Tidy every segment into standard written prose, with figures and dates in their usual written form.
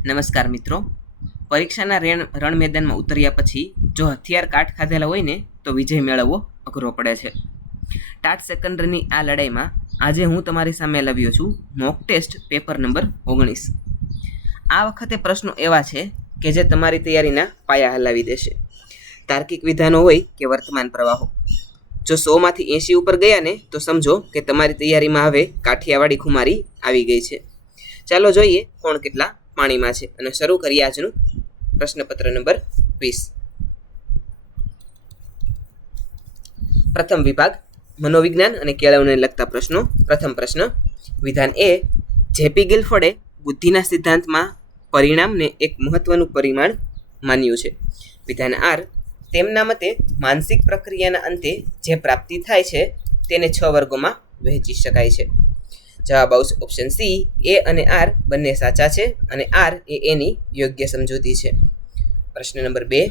નમસ્કાર મિત્રો, પરીક્ષાના રણ મેદાનમાં ઉતર્યા પછી જો હથિયાર કાઠ ખાધેલા હોય ને તો વિજય મેળવવો અઘરો પડે છે. ટાટ સેકન્ડરીની આ લડાઈમાં આજે હું તમારી સામે લાવ્યો છું મોક ટેસ્ટ પેપર નંબર 19. આ વખતે પ્રશ્નો એવા છે કે જે તમારી તૈયારીના પાયા હલાવી દેશે. તાર્કિક વિધાનો હોય કે વર્તમાન પ્રવાહો. જો 100માંથી 80 ઉપર ગયા ને તો સમજો કે તમારી તૈયારીમાં હવે કાઠિયાવાડી ખુમારી આવી ગઈ છે. ચાલો જોઈએ કોણ કેટલા પાણીમાં છે અને શરૂ કરીએ આજનું પ્રશ્નપત્ર નંબર 20. પ્રથમ વિભાગ મનોવિજ્ઞાન અને કેળવણીને લગતા પ્રશ્નો. પ્રથમ પ્રશ્ન, વિધાન એ, જેપી ગિલફોર્ડે બુદ્ધિના સિદ્ધાંતમાં પરિણામને એક મહત્વનું પરિમાણ માન્યું છે. વિધાન આર, તેમના મતે માનસિક પ્રક્રિયાના અંતે જે પ્રાપ્તિ થાય છે તેને 6 વર્ગોમાં વહેંચી શકાય છે. જવાબ આવશે ઓપ્શન સી, એ અને આર બંને સાચા છે અને આર એ એની યોગ્ય સમજૂતી છે. પ્રશ્ન નંબર 2,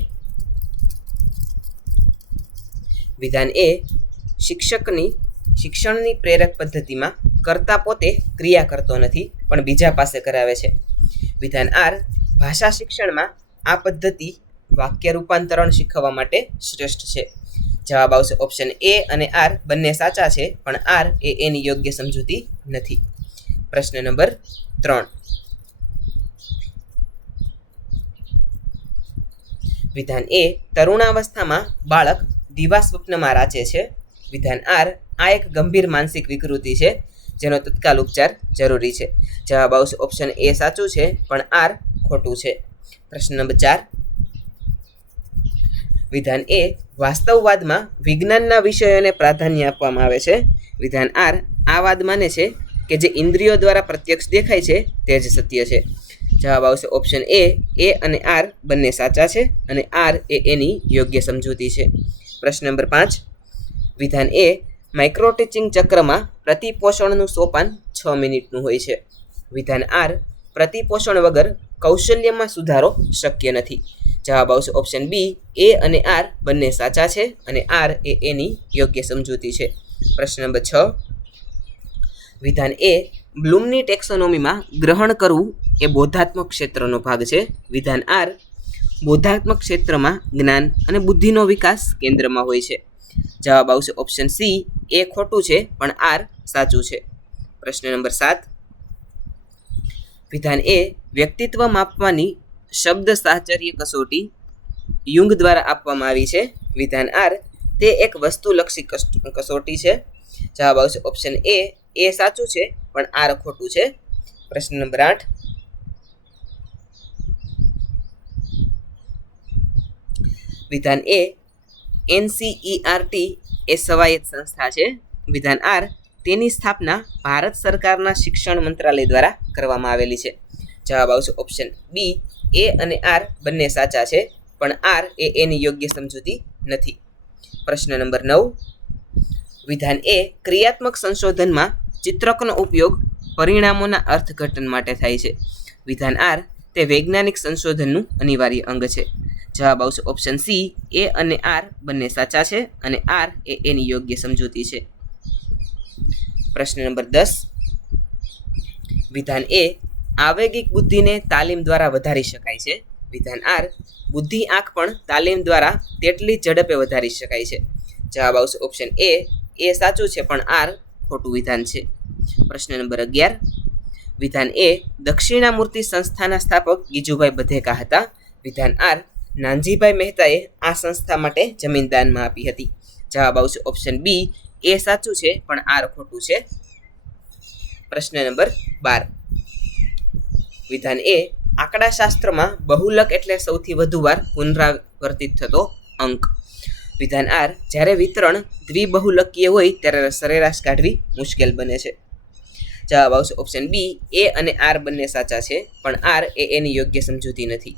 વિધાન એ, શિક્ષણની પ્રેરક પદ્ધતિમાં કર્તા પોતે ક્રિયા કરતો નથી પણ બીજા પાસે કરાવે છે. વિધાન આર, ભાષા શિક્ષણમાં આ પદ્ધતિ વાક્ય રૂપાંતરણ શીખવવા માટે શ્રેષ્ઠ છે. જવાબ આવશે ઓપ્શન એ અને આર બંને સાચા છે પણ આર એ એની યોગ્ય સમજૂતી નથી. પ્રશ્ન નંબર 3, વિધાન એ, તરુણાવસ્થામાં બાળક દિવા સ્વપ્નમાં રાચે છે. વિધાન આર, આ એક ગંભીર માનસિક વિકૃતિ છે જેનો તત્કાલ ઉપચાર જરૂરી છે. જવાબ આવશે ઓપ્શન એ સાચું છે પણ આર ખોટું છે. પ્રશ્ન નંબર 4, વિધાન એ, વાસ્તવવાદમાં વિજ્ઞાનના વિષયોને પ્રાધાન્ય આપવામાં આવે છે. વિધાન આર, આ વાદ માને છે કે જે ઇન્દ્રિયો દ્વારા પ્રત્યક્ષ દેખાય છે તે જ સત્ય છે. જવાબ આવશે ઓપ્શન એ અને આર બંને સાચા છે અને આર એ એની યોગ્ય સમજૂતી છે. પ્રશ્ન નંબર 5, વિધાન એ, માઇક્રો ટીચિંગ ચક્રમાં પ્રતિપોષણનું સોપાન 6 મિનિટનું હોય છે. વિધાન આર, પ્રતિપોષણ વગર કૌશલ્યમાં સુધારો શક્ય નથી. જવાબ આવશે ઓપ્શન બી, એ અને આર બંને સાચા છે અને આર એ એની યોગ્ય સમજૂતી છે. પ્રશ્ન નંબર 6, વિધાન એ, બ્લૂમની ટેક્સોનોમીમાં ગ્રહણ કરવું એ બોધાત્મક ક્ષેત્રનો ભાગ છે. વિધાન આર, બોધાત્મક ક્ષેત્રમાં જ્ઞાન અને બુદ્ધિનો વિકાસ કેન્દ્રમાં હોય છે. જવાબ આવશે ઓપ્શન સી, એ ખોટું છે પણ આર સાચું છે. પ્રશ્ન નંબર 7, વિધાન એ, વ્યક્તિત્વ માપવાની શબ્દ સાહચર્ય કસોટી યુંગ દ્વારા આપવામાં આવી છે. વિધાન આર, તે એક વસ્તુલક્ષી કસોટી છે. જવાબ આવશે ઓપ્શન એ સાચું છે પણ આર ખોટું છે. પ્રશ્ન નંબર 8, વિધાન એ, NCERT એ સ્વાયત્ત સંસ્થા છે. વિધાન આર, તેની સ્થાપના ભારત સરકારના શિક્ષણ મંત્રાલય દ્વારા કરવામાં આવેલી છે. જવાબ આવશે ઓપ્શન બી, એ અને આર બંને સાચા છે પણ આર એ એની યોગ્ય સમજૂતી નથી. પ્રશ્ન નંબર 9, વિધાન એ, ક્રિયાત્મક સંશોધનમાં ચિત્રકનો ઉપયોગ પરિણામોના અર્થઘટન માટે થાય છે. વિધાન આર, તે વૈજ્ઞાનિક સંશોધનનું અનિવાર્ય અંગ છે. જવાબ આવશે ઓપ્શન સી, એ અને આર બંને સાચા છે અને આર એ એની યોગ્ય સમજૂતી છે. પ્રશ્ન નંબર 10, વિધાન એ, આવેગિક બુદ્ધિને તાલીમ દ્વારા વધારી શકાય છે. વિધાન આર, બુદ્ધિ આંક પણ તાલીમ દ્વારા તેટલી ઝડપે વધારી શકાય છે. જવાબ આવશે ઓપ્શન એ સાચું છે પણ આર ખોટું વિધાન છે. પ્રશ્ન નંબર 11, વિધાન એ, દક્ષિણામૂર્તિ સંસ્થાના સ્થાપક ગીજુભાઈ બધેકા હતા. વિધાન આર, નાનજીભાઈ મહેતાએ આ સંસ્થા માટે જમીન દાનમાં આપી હતી. જવાબ આવશે ઓપ્શન બી, એ સાચું છે પણ આર ખોટું છે. પ્રશ્ન નંબર 12, વિધાન એ, આંકડાશાસ્ત્રમાં બહુલક એટલે સૌથી વધુ વાર પુનરાવર્તિત થતો અંક. વિધાન આર, જ્યારે વિતરણ દ્વિબહુલકીય હોય ત્યારે સરેરાશ કાઢવી મુશ્કેલ બને છે. જવાબ આવશે ઓપ્શન બી, એ અને આર બંને સાચા છે પણ આર એ એની યોગ્ય સમજૂતી નથી.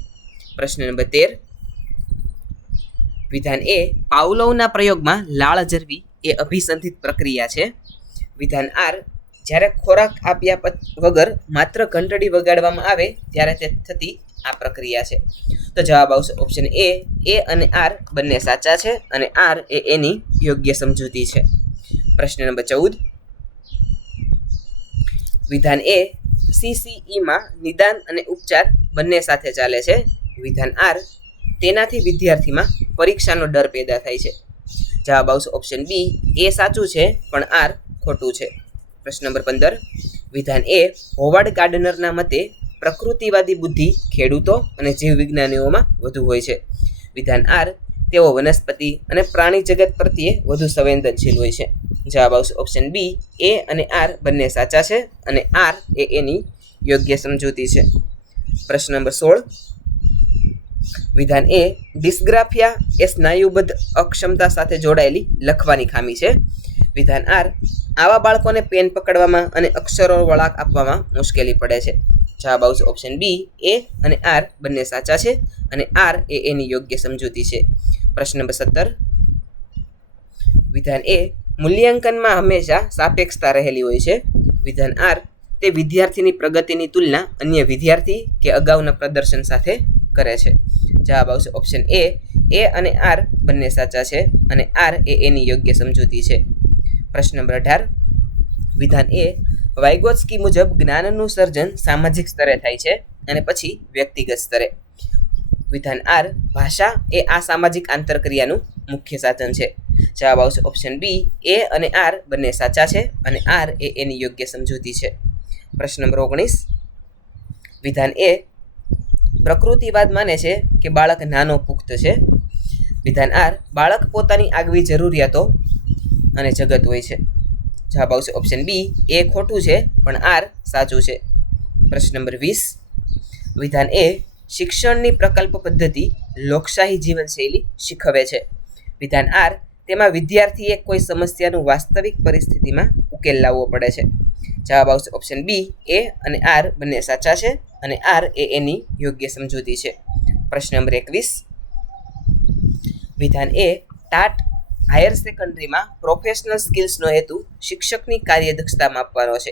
પ્રશ્ન નંબર 13, વિધાન એ, પાવલોવના પ્રયોગમાં લાળ ઝરવી એ અભિસંધિત પ્રક્રિયા છે. વિધાન આર, જ્યારે ખોરાક આપ્યા વગર માત્ર ઘંટડી વગાડવામાં આવે ત્યારે તે થતી આ પ્રક્રિયા છે. તો જવાબ આવશે ઓપ્શન એ અને આર બંને સાચા છે અને આર એ એની યોગ્ય સમજૂતી છે. પ્રશ્ન નંબર 14, વિધાન એ, CCEમાં નિદાન અને ઉપચાર બંને સાથે ચાલે છે. વિધાન આર, તેનાથી વિદ્યાર્થીમાં પરીક્ષાનો ડર પેદા થાય છે. જવાબ આવશે ઓપ્શન બી, એ સાચું છે પણ આર ખોટું છે. પ્રશ્ન નંબર 15, વિધાન એ, હોવાર્ડ ગાર્ડનરના મતે પ્રકૃતિવાદી બુદ્ધિ ખેડૂતો અને જીવ વિજ્ઞાનીઓમાં વધુ હોય છે. વિધાન આર, તેઓ વનસ્પતિ અને પ્રાણી જગત પ્રત્યે વધુ સંવેદનશીલ હોય છે. જવાબ આવશે ઓપ્શન બી, એ અને આર બંને સાચા છે અને આર એ એની યોગ્ય સમજૂતી છે. પ્રશ્ન નંબર 16, વિધાન એ, ડિસ્ગ્રાફિયા એ સ્નાયુબદ્ધ અક્ષમતા સાથે જોડાયેલી લખવાની ખામી છે. વિધાન આર, આવા બાળકોને પેન પકડવામાં અને અક્ષરો વળાંક આપવામાં મુશ્કેલી પડે છે. જવાબ આવશે ઓપ્શન બી, એ અને આર બંને સાચા છે અને આર એ એની યોગ્ય સમજૂતી છે. પ્રશ્ન નંબર 17, વિધાન એ, મૂલ્યાંકનમાં હંમેશા સાપેક્ષતા રહેલી હોય છે. વિધાન આર, તે વિદ્યાર્થીની પ્રગતિની તુલના અન્ય વિદ્યાર્થી કે અગાઉના પ્રદર્શન સાથે કરે છે. જવાબ આવશે ઓપ્શન એ અને આર બંને સાચા છે અને આર એ એની યોગ્ય સમજૂતી છે. પ્રશ્ન નંબર 18, વિધાન એ, વાઇગોત્સ્કી મુજબ જ્ઞાનનું સર્જન સામાજિક સ્તરે થાય છે અને પછી વ્યક્તિગત સ્તરે. વિધાન આર, ભાષા એ આ સામાજિક આંતરક્રિયાનું મુખ્ય સાધન છે. જવાબ આવશે ઓપ્શન બી, એ અને આર બંને સાચા છે અને આર એ એની યોગ્ય સમજૂતી છે. પ્રશ્ન નંબર 19, વિધાન એ, પ્રકૃતિવાદ માને છે કે બાળક નાનો પુખ્ત છે. વિધાન આર, બાળક પોતાની આગવી જરૂરિયાતો અને જગત હોય છે. જવાબ આવશે ઓપ્શન બી, એ ખોટું છે પણ આર સાચું છે. પ્રશ્ન નંબર 20, વિધાન એ, શિક્ષણની પ્રકલ્પ પદ્ધતિ લોકશાહી જીવનશૈલી શીખવે છે. વિધાન આર, તેમાં વિદ્યાર્થીએ કોઈ સમસ્યાનું વાસ્તવિક પરિસ્થિતિમાં ઉકેલ લાવવો પડે છે. જવાબ આવશે ઓપ્શન બી, એ અને આર બંને સાચા છે અને આર એ એની યોગ્ય સમજૂતી છે. પ્રશ્ન નંબર 21, વિધાન એ, ટાટ હાયર સેકન્ડરીમાં પ્રોફેશનલ સ્કિલ્સનો હેતુ શિક્ષકની કાર્યદક્ષતા માપવાનો છે.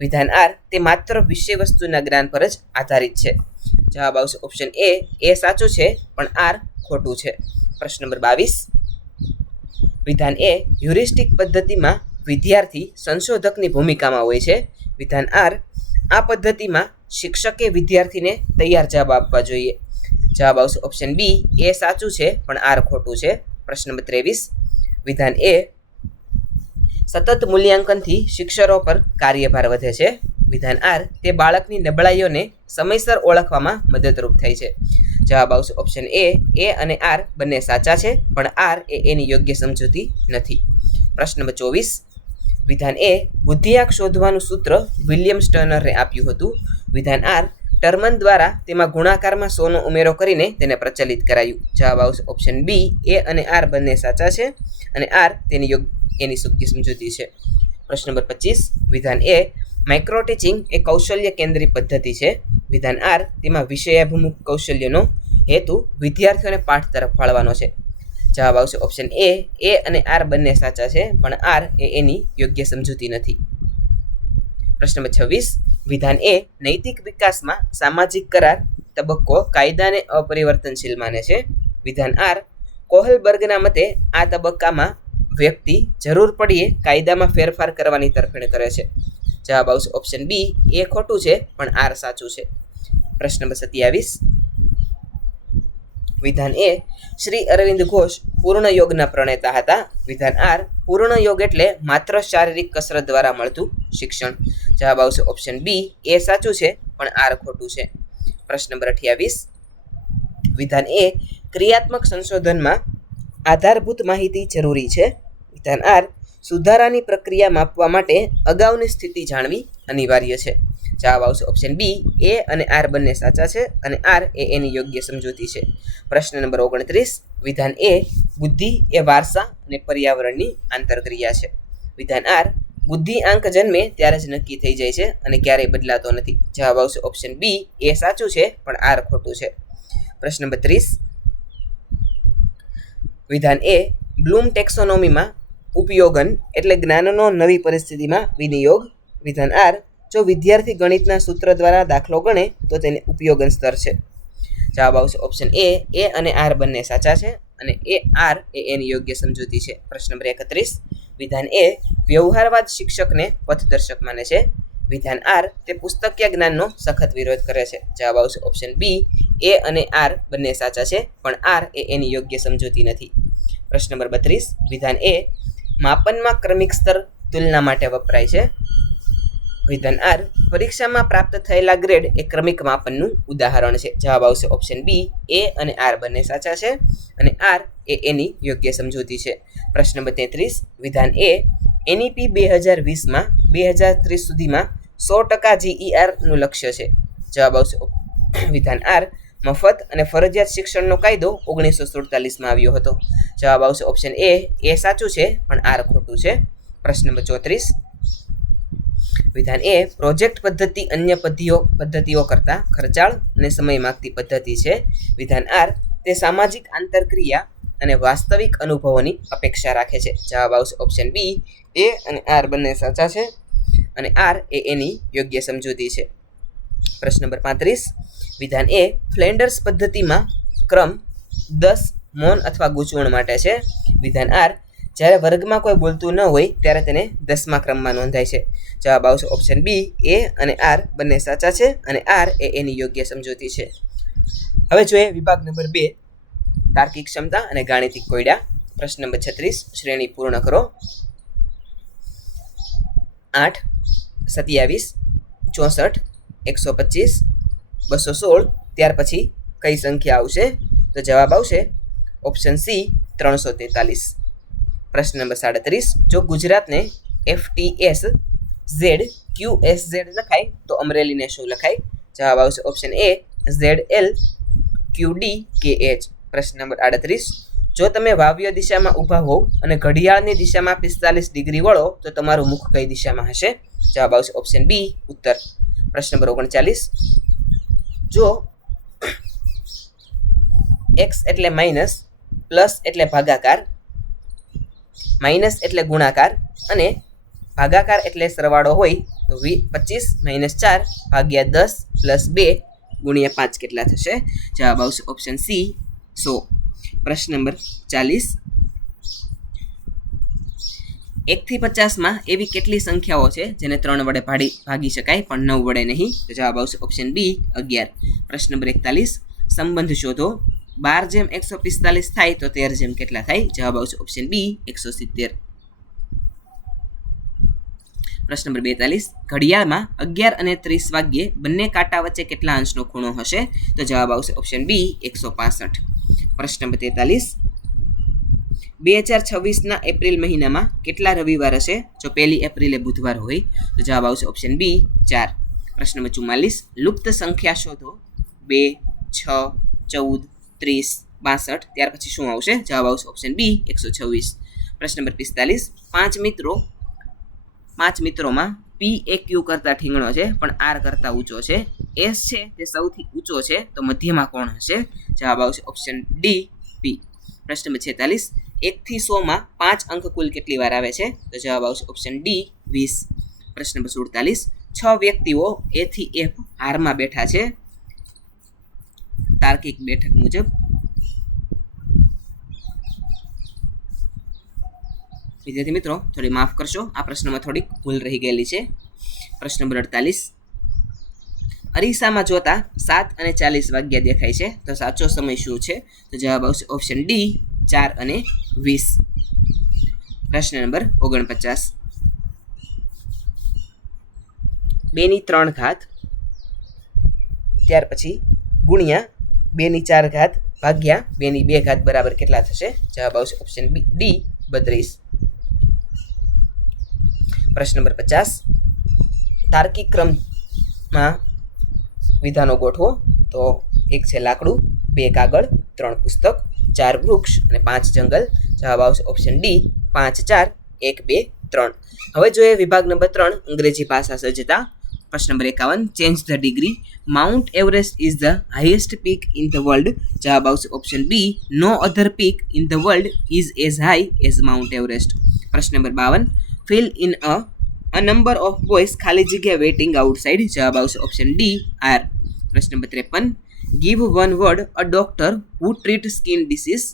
વિધાન આર, તે માત્ર વિષય વસ્તુના જ્ઞાન પર જ આધારિત છે. જવાબ આવશે ઓપ્શન એ સાચું છે પણ આર ખોટું છે. પ્રશ્ન નંબર 22, વિધાન એ, હ્યુરિસ્ટિક પદ્ધતિમાં વિદ્યાર્થી સંશોધકની ભૂમિકામાં હોય છે. વિધાન આર, આ પદ્ધતિમાં શિક્ષકે વિદ્યાર્થીને તૈયાર જવાબ આપવા જોઈએ. જવાબ આવશે ઓપ્શન બી, એ સાચું છે પણ આર ખોટું છે. પ્રશ્ન નંબર 23, વિધાન એ, સતત મૂલ્યાંકનથી શિક્ષકો પર કાર્યભાર વધે છે. વિધાન આર, તે બાળકની નબળાઈઓને સમયસર ઓળખવામાં મદદરૂપ થાય છે. જવાબ આવશે ઓપ્શન એ અને આર બંને સાચા છે પણ આર એ એની યોગ્ય સમજૂતી નથી. પ્રશ્ન નંબર 24, વિધાન એ, બુદ્ધિઆંક શોધવાનું સૂત્ર વિલિયમ સ્ટર્નરે આપ્યું હતું. વિધાન આર, ટર્મન દ્વારા તેમાં ગુણાકારમાં 100નો ઉમેરો કરીને તેને પ્રચલિત કરાયું. જવાબ આવશે ઓપ્શન બી, એ અને આર બંને સાચા છે અને આર તેની એની યોગ્ય સમજૂતી છે. પ્રશ્ન નંબર 25, વિધાન એ, માઇક્રો ટીચિંગ એ કૌશલ્ય કેન્દ્રિત પદ્ધતિ છે. વિધાન આર, તેમાં વિષયાભિમુખ કૌશલ્યનો હેતુ વિદ્યાર્થીઓને પાઠ તરફ વાળવાનો છે. જવાબ આવશે ઓપ્શન એ અને આર બંને સાચા છે પણ આર એ એની યોગ્ય સમજૂતી નથી. પ્રશ્ન નંબર 26, વિધાન એ, નૈતિક વિકાસમાં સામાજિક કરાર તબક્કો કાયદાને અપરિવર્તનશીલ માને છે. વિધાન આર, કોહલબર્ગના મતે આ તબક્કામાં વ્યક્તિ જરૂર પડીએ કાયદામાં ફેરફાર કરવાની તરફેણ કરે છે. જવાબ આવશે ઓપ્શન બી, એ ખોટું છે પણ આર સાચું છે. પ્રશ્ન નંબર 27, વિધાન એ, શ્રી અરવિંદ ઘોષ પૂર્ણ યોગના પ્રણેતા હતા. વિધાન આર, પૂર્ણ યોગ એટલે માત્ર શારીરિક કસરત દ્વારા મળતું શિક્ષણ. જવાબ આવશે ઓપ્શન બી, એ સાચું છે પણ આર ખોટું છે. પ્રશ્ન નંબર 28, વિધાન એ, ક્રિયાત્મક સંશોધનમાં આધારભૂત માહિતી જરૂરી છે. વિધાન આર, સુધારાની પ્રક્રિયા માપવા માટે અગાઉની સ્થિતિ જાણવી અનિવાર્ય છે. જવાબ આવશે ઓપ્શન બી, એ અને આર બંને સાચા છે અને આર એ એની યોગ્ય સમજૂતી છે. પ્રશ્ન નંબર 29, વિધાન એ, બુદ્ધિ એ વારસા અને પર્યાવરણની આંતરક્રિયા છે. વિધાન આર, બુદ્ધિ આંક જન્મે ત્યારે જ નક્કી થઈ જાય છે અને ક્યારેય બદલાતો નથી. જવાબ આવશે ઓપ્શન બી, એ સાચું છે પણ આર ખોટું છે. પ્રશ્ન નંબર 30, વિધાન એ, બ્લૂમ ટેક્સોનોમીમાં ઉપયોગન એટલે જ્ઞાનનો નવી પરિસ્થિતિમાં વિનિયોગ. વિધાન આર, જો વિદ્યાર્થી ગણિતના સૂત્ર દ્વારા દાખલો ગણે તો તેને ઉપયોગન સ્તર છે. જવાબ આવશે ઓપ્શન એ અને આર બંને સાચા છે અને આર એ એની યોગ્ય સમજૂતી છે. પ્રશ્ન નંબર 31, વિધાન એ, વ્યવહારવાદ શિક્ષકને પથદર્શક માને છે. વિધાન આર તે પુસ્તકીય જ્ઞાનનો સખત વિરોધ કરે છે. જવાબ આવશે ઓપ્શન બી, એ અને આર બંને સાચા છે, પણ આર એ એની યોગ્ય સમજૂતી નથી. પ્રશ્ન નંબર 32, વિધાન એ માપનમાં ક્રમિક સ્તર તુલના માટે વપરાય છે. વિધાન આર પરીક્ષામાં પ્રાપ્ત થયેલા ગ્રેડ એ ક્રમિક માપનનું ઉદાહરણ છે. જવાબ આવશે ઓપ્શન બી, એ અને આર બંને સાચા છે, અને આર એ એની યોગ્ય સમજૂતી છે. પ્રશ્ન નંબર 33, વિધાન એ એનઈપી 2020માં 2030 સુધીમાં 100% GERનું લક્ષ્ય છે. જવાબ આવશે વિધાન આર મફત અને ફરજિયાત શિક્ષણનો કાયદો 1947માં આવ્યો હતો. જવાબ આવશે ઓપ્શન એ સાચું છે, પણ આર ખોટું છે. પ્રશ્ન નંબર 34, વિધાન એ પ્રોજેક્ટ પદ્ધતિ અન્ય પદ્ધતિઓ કરતાં ખર્ચાળ અને સમય માંગતી પદ્ધતિ છે. વિધાન આર તે સામાજિક આંતરક્રિયા અને વાસ્તવિક અનુભવોની અપેક્ષા રાખે છે. જવાબ આવશે ઓપ્શન બી, એ અને આર બંને સાચા છે, અને આર એ એની યોગ્ય સમજૂતી છે. પ્રશ્ન નંબર 35, વિધાન એ ફ્લેન્ડર્સ પદ્ધતિમાં ક્રમ 10 મૌન અથવા ગૂંચવણ માટે છે. વિધાન આર જ્યારે વર્ગમાં કોઈ બોલતું ન હોય ત્યારે તેને 10મા ક્રમમાં નોંધાય છે. જવાબ આવશે ઓપ્શન બી, એ અને આર બંને સાચા છે, અને આર એ એની યોગ્ય સમજૂતી છે. હવે જોઈએ વિભાગ નંબર 2, તાર્કિક ક્ષમતા અને ગાણિતિક કોયડા. પ્રશ્ન નંબર 36, શ્રેણી પૂર્ણ કરો. 8, 27, 64, 125, 216, ત્યાર પછી કઈ સંખ્યા આવશે? તો જવાબ આવશે ઓપ્શન સી, 343. પ્રશ્ન નંબર 37, જો ગુજરાતને FTS ZQSZ લખાય તો અમરેલીને શું લખાય? જવાબ આવશે ઓપ્શન એ, ZLQDKH. પ્રશ્ન નંબર 38, જો તમે વાવ્ય દિશામાં ઊભા હોવ અને ઘડિયાળની દિશામાં 45 ડિગ્રી વળો તો તમારું મુખ કઈ દિશામાં હશે? જવાબ આવશે ઓપ્શન બી, ઉત્તર. પ્રશ્ન નંબર 39, જો x એટલે માઇનસ, પ્લસ એટલે ભાગાકાર, માઇનસ એટલે ગુણાકાર અને ભાગાકાર એટલે સરવાળો હોય તો 25 - 4 ભાગ્યા 10 + 2 ગુણ્યા 5 કેટલા થશે? જવાબ આવશે ઓપ્શન સી, 100. પ્રશ્ન નંબર 40, 1 થી 50માં એવી કેટલી સંખ્યાઓ છે જેને 3 વડે ભાગી શકાય પણ 9 વડે નહીં? તો જવાબ આવશે ઓપ્શન બી, 11. પ્રશ્ન નંબર 41, સંબંધ શોધો. 12 = 145 થાય તો 13 કેટલા થાય? જવાબ આવશે ઓપ્શન બી, 170. પ્રશ્ન નંબર 42, ઘડિયાળમાં 11 અને 30 વાગ્યે બંને કાંટા વચ્ચે કેટલા અંશનો ખૂણો હશે? તો જવાબ આવશે ઓપ્શન બી, 165. પ્રશ્ન નંબર 43, 2026ના એપ્રિલ મહિનામાં કેટલા રવિવાર હશે જો 1 એપ્રિલે બુધવાર હોય? તો જવાબ આવશે ઓપ્શન બી, 4. પ્રશ્ન નંબર 44, લુપ્ત સંખ્યા શોધો. 2, 6, 14, 30, 62, ત્યાર પછી શું આવશે? જવાબ આવશે ઓપ્શન બી, 126. પ્રશ્ન નંબર 45, 5 મિત્રોમાં P એ Q કરતાં ઠીંગણો છે પણ R કરતાં ઊંચો છે. S છે તે સૌથી ઊંચો છે તો મધ્યમાં કોણ હશે? જવાબ આવશે ઓપ્શન ડી, P. પ્રશ્ન નંબર 46, 1 થી 100માં 5 અંક કુલ કેટલી વાર આવે છે? તો જવાબ આવશે ઓપ્શન ડી, 20. પ્રશ્ન નંબર 47, 6 વ્યક્તિઓ A થી F હારમાં બેઠા છે તાર્કિક બેઠક મુજબ. વિદ્યાર્થી મિત્રો થોડી માફ કરશો, આ પ્રશ્નમાં થોડીક ભૂલ રહી ગયેલી છે. પ્રશ્ન નંબર 48, અરીસામાં જોતા 7 અને 40 વાગ્યા દેખાય છે તો સાચો સમય શું છે? તો જવાબ આવશે ઓપ્શન ડી, 4 અને 20. પ્રશ્ન નંબર 49, 2/3 ત્યાર પછી ગુણ્યા 2/4 ભાગ્યા 2/2 બરાબર કેટલા થશે? જવાબ આવશે ઓપ્શન ડી, 32. પ્રશ્ન નંબર 50, તાર્કિક ક્રમમાં વિધાનો ગોઠવો. તો 1 છે લાકડું, 2 કાગળ, 3 પુસ્તક, 4 વૃક્ષ અને 5 જંગલ. જવાબ આવશે ઓપ્શન ડી, 5, 4, 1, 2, 3. હવે જોઈએ વિભાગ નંબર 3, અંગ્રેજી ભાષા સજ્જતા. પ્રશ્ન નંબર 51, change the degree. Mount Everest is the highest peak in the world. જવાબ આવશે option B, no other peak in the world is as high as mount Everest. પ્રશ્ન નંબર 52, fill in a number of boys ખાલી જગ્યા waiting outside. જવાબ આવશે option D, R. પ્રશ્ન number 53, give one word a doctor who treat skin disease.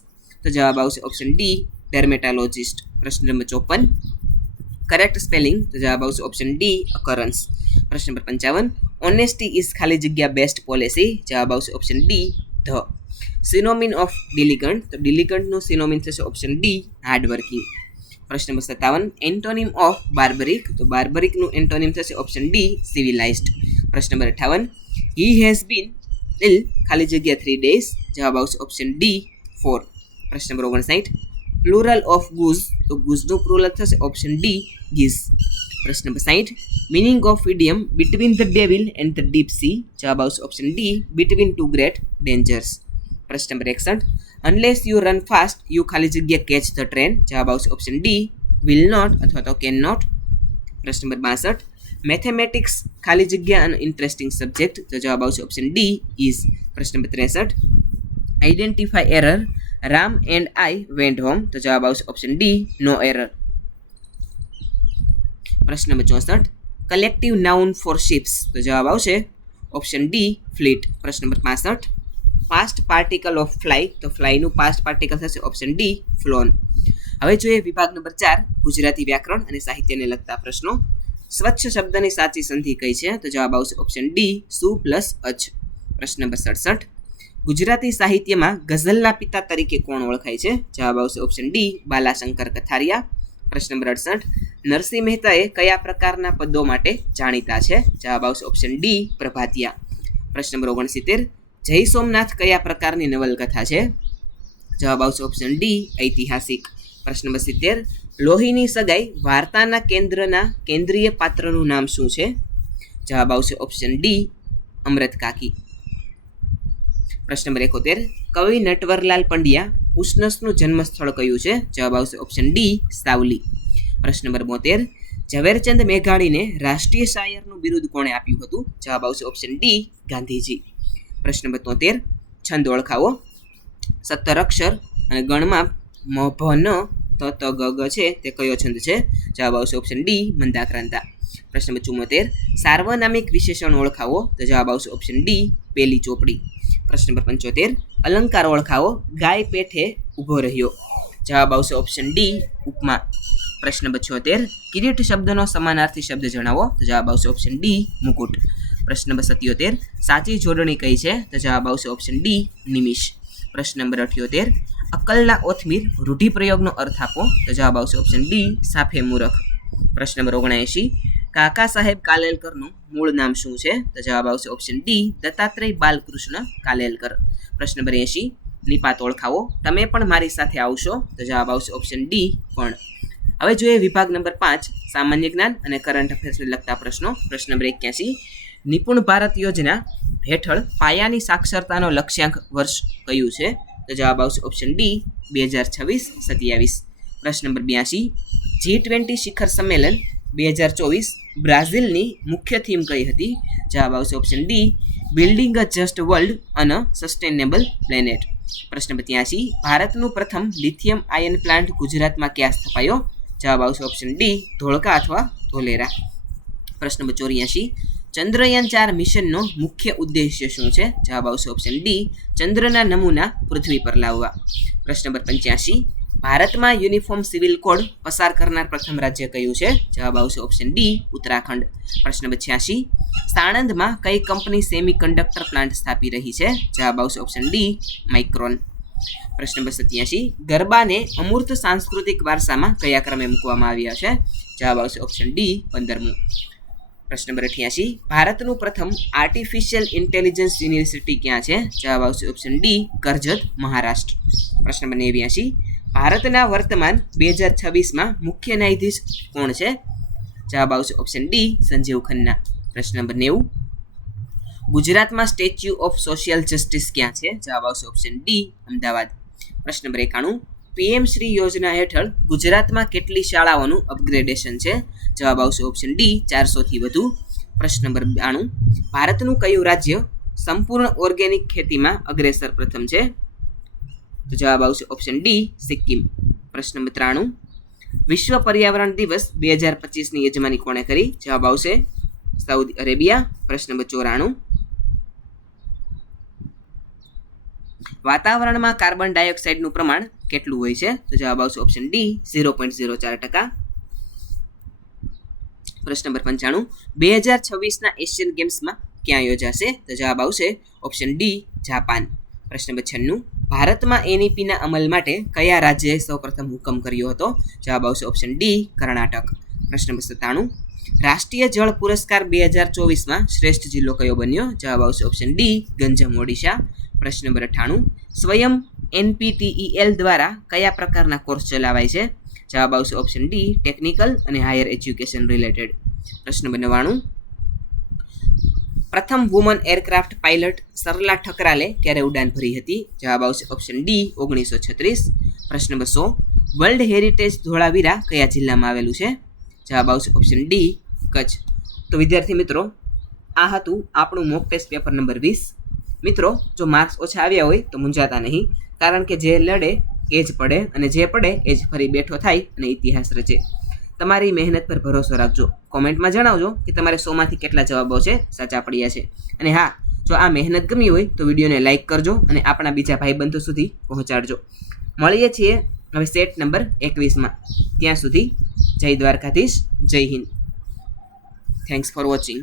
તો જવાબ આવશે ઓપ્શન ડી, ડર્મેટોલોજિસ્ટ. પ્રશ્ન નંબર 54, કરેક્ટ સ્પેલિંગ તો જવાબ આવશે ઓપ્શન ડી અકરન્સ. પ્રશ્ન નંબર 55 ઓનેસ્ટી ઇઝ ખાલી જગ્યા બેસ્ટ પોલિસી, જવાબ આવશે ઓપ્શન ડી ધ. સિનોમિન ઓફ ડિલિગન્ટ તો ડિલિગન્ટનું સિનોમિન થશે ઓપ્શન ડી હાર્ડવર્કિંગ. પ્રશ્ન નંબર 57 એન્ટોનિમ ઓફ બાર્બરિક તો બાર્બરિકનું એન્ટોનિમ થશે ઓપ્શન ડી સિવિલાઇઝ્ડ. પ્રશ્ન નંબર 58 હી હેઝ બીન ઇલ ખાલી જગ્યા 3 days, જવાબ આવશે ઓપ્શન ડી 4. પ્રશ્ન નંબર 59 પ્લુરલ ઓફ ગુઝ તો ગુઝનું પ્લુરલ થશે ઓપ્શન ડી ગીઝ. પ્રશ્ન number 60 meaning of idiom between the devil and the deep sea, જવાબ આવશે option D between two great dangers. પ્રશ્ન number 61 unless you run fast you ખાલી જગ્યા catch the train, જવાબ આવશે ઓપ્શન ડી વિલ નોટ અથવા તો કેન નોટ. પ્રશ્ન નંબર 62 મેથેમેટિક્સ ખાલી જગ્યા અને ઇન્ટરેસ્ટિંગ સબ્જેક્ટ તો જવાબ આવશે ઓપ્શન ડી ઇઝ. પ્રશ્ન નંબર 63 identify error Ram and I went home તો જવાબ આવશે ઓપ્શન ડી નો એરર. પ્રશ્ન નંબર 64 કલેક્ટિવ નાઉન ફોર શિપ્સ તો જવાબ આવશે ઓપ્શન ડી ફ્લીટ. પ્રશ્ન નંબર 65 પાસ્ટ પાર્ટિકલ ઓફ ફ્લાય તો ફ્લાયનું પાસ્ટ પાર્ટિકલ થશે ઓપ્શન ડી ફ્લોન. હવે જોઈએ વિભાગ નંબર 4 ગુજરાતી વ્યાકરણ અને સાહિત્યને લગતા પ્રશ્નો. સ્વચ્છ શબ્દની સાચી સંધિ કઈ છે તો જવાબ આવશે ઓપ્શન ડી સુ પ્લસ અચ. પ્રશ્ન નંબર 67 ગુજરાતી સાહિત્યમાં ગઝલના પિતા તરીકે કોણ ઓળખાય છે, જવાબ આવશે ઓપ્શન ડી બાલાશંકર કથારિયા. પ્રશ્ન નંબર 68 નરસિંહ મહેતાએ કયા પ્રકારના પદો માટે જાણીતા છે, જવાબ આવશે ઓપ્શન ડી પ્રભાતિયા. પ્રશ્ન નંબર 69 જય સોમનાથ કયા પ્રકારની નવલકથા છે, જવાબ આવશે ઓપ્શન ડી ઐતિહાસિક. પ્રશ્ન નંબર 70 લોહીની સગાઈ વાર્તાના કેન્દ્રીય પાત્રનું નામ શું છે, જવાબ આવશે ઓપ્શન ડી અમૃત કાકી. પ્રશ્ન નંબર 71 કવિ નટવરલાલ પંડ્યા ઉષ્ણસનું જન્મસ્થળ કયું છે, જવાબ આવશે ઓપ્શન ડી સાવલી. પ્રશ્ન નંબર 72 ઝવેરચંદ મેઘાણીને રાષ્ટ્રીય શાયરનું બિરુદ કોણે આપ્યું હતું, જવાબ આવશે ઓપ્શન ડી ગાંધીજી. પ્રશ્ન નંબર 73 છંદ ઓળખાવો. 17 અક્ષર અને ગણમાં મ ભ ન ત ત ગ ગ છે તે કયો છંદ છે, જવાબ આવશે ઓપ્શન ડી મંદાક્રાંતા. પ્રશ્ન નંબર 74 સાર્વનામિક વિશેષણ ઓળખાવો તો જવાબ આવશે ઓપ્શન ડી પેલી ચોપડી. પ્રશ્ન નંબર 75 અલંકાર ઓળખાવો ગાય પેઠે ઊભો રહ્યો, જવાબ આવશે ઓપ્શન ડી ઉપમા. પ્રશ્ન નંબર 76 કિરીટ શબ્દનો સમાનાર્થી શબ્દ જણાવો તો જવાબ આવશે ઓપ્શન ડી મુકુટ. પ્રશ્ન નંબર 77 સાચી જોડણી કઈ છે તો જવાબ આવશે ઓપ્શન ડી નિમિષ. પ્રશ્ન નંબર 78 અક્કલના ઓથમીર રૂઢિપ્રયોગનો અર્થ આપો તો જવાબ આવશે ઓપ્શન ડી સાફે મૂરખ. પ્રશ્ન નંબર 79 કાકા સાહેબ કાલેલકરનું મૂળ નામ શું છે તો જવાબ આવશે ઓપ્શન ડી દત્તાત્રેય બાલકૃષ્ણ કાલેલકર. પ્રશ્ન નંબર 80 નિપાત ઓળખાવો તમે પણ મારી સાથે આવશો તો જવાબ આવશે ઓપ્શન ડી પણ. હવે જોઈએ વિભાગ નંબર 5 સામાન્ય જ્ઞાન અને કરંટ અફેર્સને લગતા પ્રશ્નો. પ્રશ્ન નંબર 81 નિપુણ ભારત યોજના હેઠળ પાયાની સાક્ષરતાનો લક્ષ્યાંક વર્ષ કયું છે તો જવાબ આવશે ઓપ્શન ડી 2026-27. પ્રશ્ન નંબર 82 G20 શિખર સંમેલન 2024 બ્રાઝિલની મુખ્ય થીમ કઈ હતી, જવાબ આવશે ઓપ્શન ડી બિલ્ડિંગ અ જસ્ટ વર્લ્ડ અન અ સસ્ટેનેબલ પ્લેનેટ. પ્રશ્ન નંબર 83 ભારતનું પ્રથમ લિથિયમ આયન પ્લાન્ટ ગુજરાતમાં ક્યાં સ્થપાયો, જવાબ આવશે ઓપ્શન ડી ધોળકા અથવા ધોલેરા. પ્રશ્ન નંબર 84 ચંદ્રયાન 4 મિશનનો મુખ્ય ઉદ્દેશ્ય શું છે, જવાબ આવશે ઓપ્શન ડી ચંદ્રના નમૂના પૃથ્વી પર લાવવા. પ્રશ્ન નંબર 85 ભારતમાં યુનિફોર્મ સિવિલ કોડ પસાર કરનાર પ્રથમ રાજ્ય કયું છે, જવાબ આવશે ઓપ્શન ડી ઉત્તરાખંડ. પ્રશ્ન નંબર 86 સાણંદમાં કઈ કંપની સેમિકન્ડક્ટર પ્લાન્ટ સ્થાપી રહી છે, જવાબ આવશે ઓપ્શન ડી માઇક્રોન. પ્રશ્ન નંબર 87 ગરબાને અમૂર્ત સાંસ્કૃતિક વારસામાં કયા ક્રમે મૂકવામાં આવ્યા છે, જવાબ આવશે ઓપ્શન ડી 15મું. પ્રશ્ન નંબર 88 ભારતનું પ્રથમ આર્ટિફિશિયલ ઇન્ટેલિજન્સ યુનિવર્સિટી ક્યાં છે, જવાબ આવશે ઓપ્શન ડી કરજત મહારાષ્ટ્ર. પ્રશ્ન નંબર 89 ભારતના વર્તમાન 2026માં મુખ્ય ન્યાયાધીશ કોણ છે, જવાબ આવશે ઓપ્શન ડી સંજીવ ખન્ના. પ્રશ્ન નંબર 90 ગુજરાતમાં સ્ટેચ્યુ ઓફ સોશિયલ જસ્ટિસ ક્યાં છે, જવાબ આવશે ઓપ્શન ડી અમદાવાદ. પ્રશ્ન નંબર 91 પીએમ શ્રી યોજના હેઠળ ગુજરાતમાં કેટલી શાળાઓનું અપગ્રેડેશન છે, જવાબ આવશે ઓપ્શન ડી 400થી વધુ. પ્રશ્ન નંબર 92 ભારતનું કયું રાજ્ય સંપૂર્ણ ઓર્ગેનિક ખેતીમાં અગ્રેસર પ્રથમ છે, તો જવાબ આવશે ઓપ્શન ડી સિક્કિમ. પ્રશ્ન નંબર 93 વિશ્વ પર્યાવરણ દિવસ 2025ની યજમાની કોણે કરી, જવાબ આવશે સાઉદી અરેબિયા. પ્રશ્ન નંબર 94 વાતાવરણમાં કાર્બન ડાયોક્સાઇડનું પ્રમાણ કેટલું હોય છે, તો જવાબ આવશે ઓપ્શન ડી 0.04%. પ્રશ્ન નંબર 95, 2026ના એશિયન ગેમ્સમાં ક્યાં યોજાશે? તો જવાબ આવશે ઓપ્શન ડી, જાપાન. પ્રશ્ન નંબર 96, ભારતમાં એનઈપીના અમલ માટે કયા રાજ્યએ સૌપ્રથમ હુકમ કર્યો હતો? જવાબ આવશે ઓપ્શન ડી, કર્ણાટક. પ્રશ્ન નંબર 97, રાષ્ટ્રીય જળ પુરસ્કાર 2024માં શ્રેષ્ઠ જિલ્લો કયો બન્યો? જવાબ આવશે ઓપ્શન ડી, ગંજમ, ઓડિશા. પ્રશ્ન નંબર 98, સ્વયં NPTEL દ્વારા કયા પ્રકારના કોર્સ ચલાવાય છે? જવાબ આવશે ઓપ્શન ડી, ટેકનિકલ અને હાયર એજ્યુકેશન રિલેટેડ. પ્રશ્ન નંબર 99, પ્રથમ વુમન એરક્રાફ્ટ પાયલટ સરલા ઠકરાલે ક્યારે ઉડાન ભરી હતી? જવાબ આવશે ઓપ્શન ડી, 1936. પ્રશ્ન નંબર 100, વર્લ્ડ હેરિટેજ ધોળાવીરા કયા જિલ્લામાં આવેલું છે? જવાબ આવશે ઓપ્શન ડી, કચ્છ. તો વિદ્યાર્થી મિત્રો, આ હતું આપણું મોક ટેસ્ટ પેપર નંબર 20. મિત્રો, જો માર્ક્સ ઓછા આવ્યા હોય તો મૂંઝાતા નહીં, કારણ કે જે લડે એ જ પડે, અને જે પડે એ જ ફરી બેઠો થાય અને ઇતિહાસ રચે. તમારી મહેનત પર ભરોસો રાખજો. કોમેન્ટમાં જણાવજો કે તમારે 100માંથી કેટલા જવાબો છે સાચા પડ્યા છે. અને હા, જો આ મહેનત ગમી હોય તો વિડીયોને લાઇક કરજો અને આપણા બીજા ભાઈબંધો સુધી પહોંચાડજો. મળીએ છીએ હવે સેટ નંબર 21માં. ત્યાં સુધી જય દ્વારકાધીશ, જય હિન્દ. Thanks for watching.